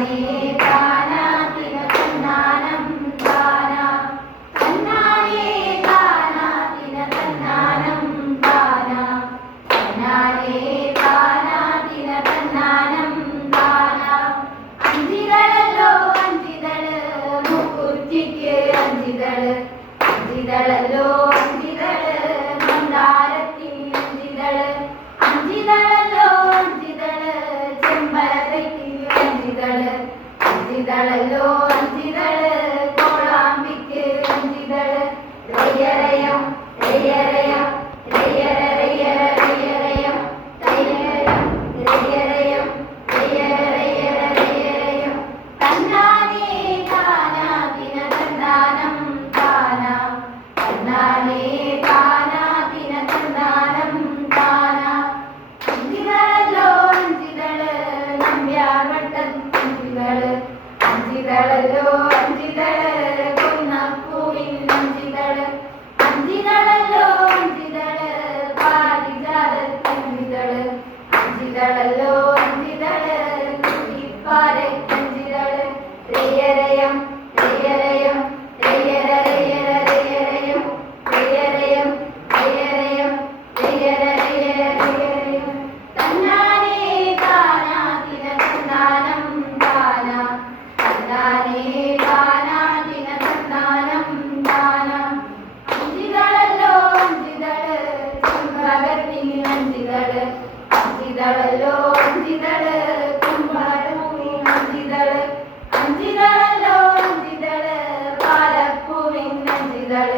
ಮಾಡಿ അഞ്ചിതൾ അഞ്ചിതളല്ലോ അഞ്ചിതൾ കോളാമ്പിക്ക് അഞ്ചിതൾ റയ്യറയം റയ്യറയം അഞ്ചിതളല്ലോ അഞ്ചിതൾ കുതിപ്പാരെ അഞ്ചിതൾ തെയ്യരയം തെയ്യരയം തെയ്യരയരയരയരയം തെയ്യരയം തെയ്യരയം തെയ്യരയരയരയം തന്നാനേ താനാകിന തന്നാനം അഞ്ചിതൾ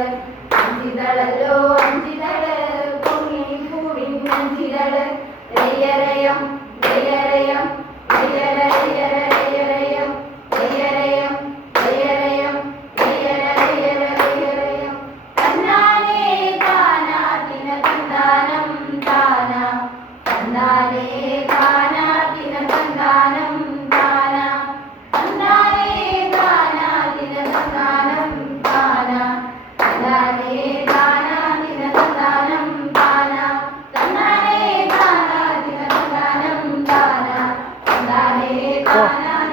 അഞ്ചിതളല്ലോ അഞ്ചിതൾ പൊങ്ങി പൂവിൻ അഞ്ചിതൾ രയ്യരയം രയ്യരയം രയ്യരയരയരയം രയ്യരയം രയ്യരയം രയ്യരയരയരയം കണ്ണാനേ കാനാട്ടിന കന്താനം താന കണ്ണാനേ കാന